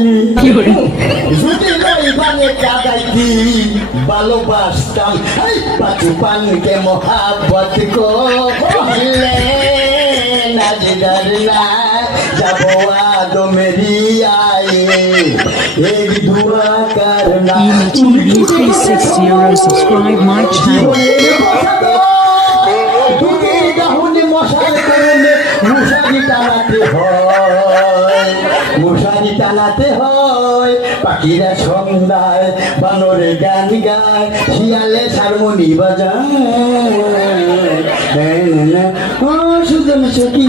পাইনি যদি গানে কাদাইতি ভালোবাসতাম বাচুপান কে মোহাব্বত করলে না ডরনা जब याद मेरी आई एक दुआ करना EMTV360 subscribe my channel মশারি টানাতে হয় পাখিরা সন্ধ্যায় বানরে গান গায় শিয়ালে হারমোনি বাজায় ও সুজন সখী